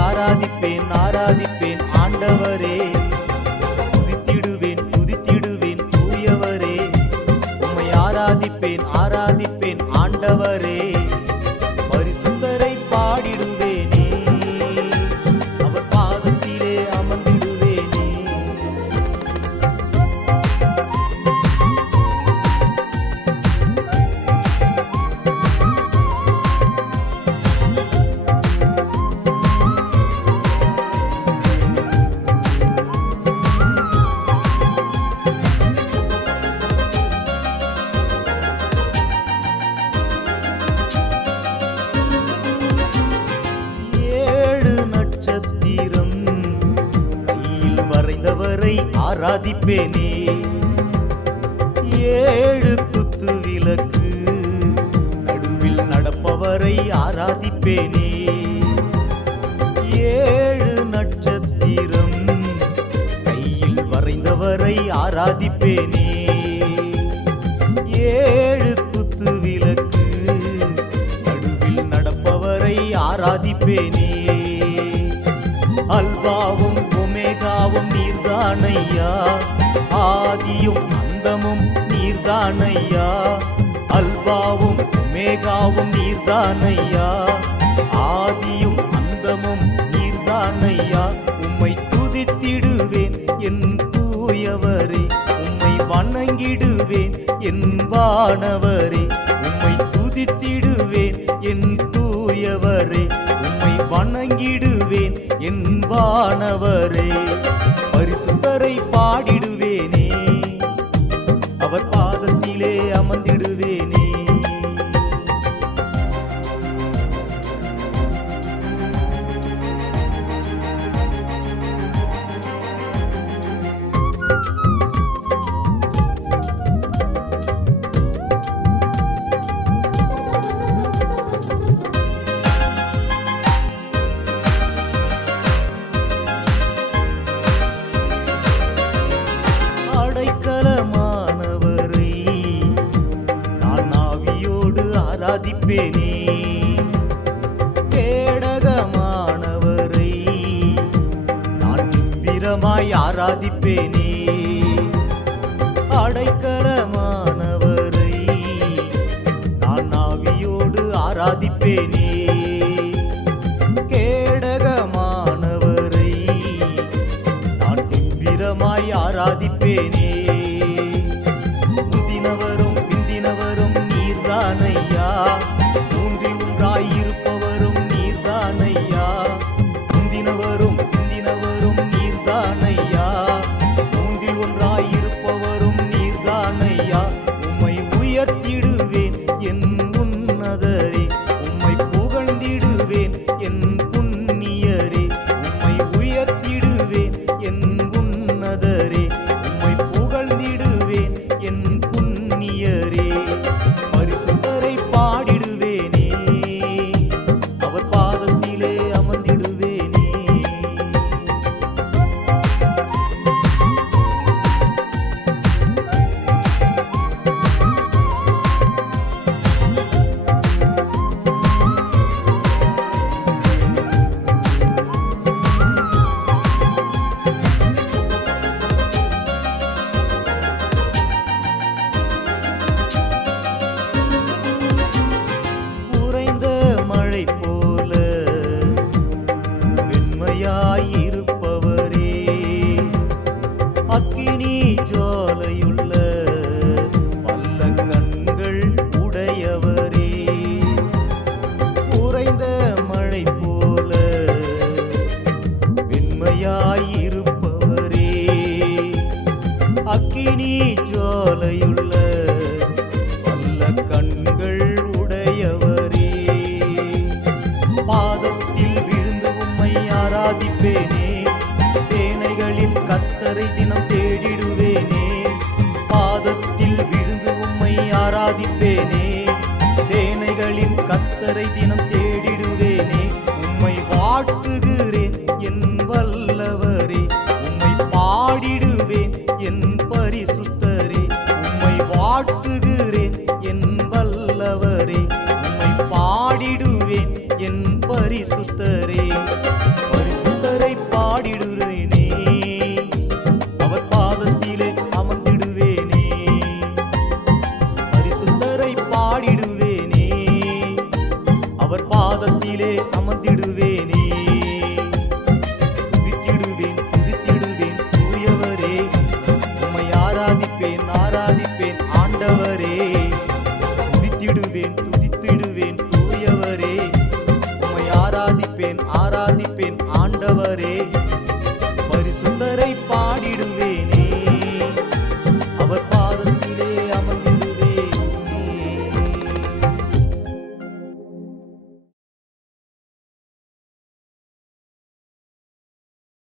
ஆராதிப்பேன் ஆராதிப்பேன் ஆண்டவரே. துதித்திடுவேன் துதித்திடுவேன் தூயவரே. உம்மை ஆராதிப்பேன் ஆராதிப்பேன் ஆண்டவரே. பரிசுத்தரை பாடிடுவேனே, அவர் பாதத்திலே அமர்ந்திடுவேனே. ஆராதிப்பேனே. ஏழு குத்து விளக்கு நடுவில் நடப்பவரை ஆராதிப்பேனே. ஏழு நட்சத்திரம் கையில் வரைந்தவரை ஆராதிப்பேனே. ஏழு குத்து விளக்கு நடுவில் நடப்பவரை ஆராதிப்பேனே. அல்பாவும் ஒமேகாவும் நீர்தானையா, ஆதியும் அந்தமும் நீர்தானையா. அல்பாவும் ஒமேகாவும் நீர்தானையா, ஆதியும் அந்தமும் நீர்தானையா. உம்மை துதித்திடுவேன் என் தூயவரே, உம்மை வணங்கிடுவேன் என் வானவரே. உம்மை துதித்திடுவேன் என் தூயவரே, உம்மை வணங்கிடுவேன் என் வானவரே. பரிசுத்தரை பாடிடுவேனே, அவர் பாதத்திலே அமர்ந்திடுவேனே. அடைக்கலமானவரை நான் ஆவியோடு ஆராதிப்பேனே. கேடகமானவரை நான் கம்பீரமாய் ஆராதிப்பேனே. அடைக்கலமானவரை நான் ஆவியோடு ஆராதிப்பேனே. கேடகமானவரை நான் கம்பீரமாய் ஆராதிப்பேனே. முந்தினவரும் பிந்தினவரும் நீர்தானையா, மூன்றில் ஒன்றாயிருப்பவரும் நீர்தானையா. முந்தினவரும் பிந்தினவரும் நீர்தானையா, மூன்றில் ஒன்றாயிருப்பவரும் நீர்தானையா. உம்மை உயர்த்திடுவேன் என் உன்னதரே, உம்மை புகழ்ந்திடுவேன் என் புண்ணியரே. உம்மை உயர்த்திடுவேன் என் உன்னதரே, உம்மை புகழ்ந்திடுவேன் என் புண்ணியரே. பரிசுத்தரை பாடிடுவேனே, அவர் பாதத்திலே அமர்ந்திடுவேனே. உறைந்த மழை போல வெண்மையாயிருப்பவரே, அக்கினி ஜுவாலையுள்ள வல்ல கண்கள் உடையவரே. உறைந்த மழை போல வெண்மையாயிருப்பவரே, அக்கினி ஜுவாலையுள்ள வல்ல கண்கள் உடையவரே. பாதத்தில் விழுந்து உம்மை ஆராதிப்பேனே, சேனைகளின் கர்த்தரை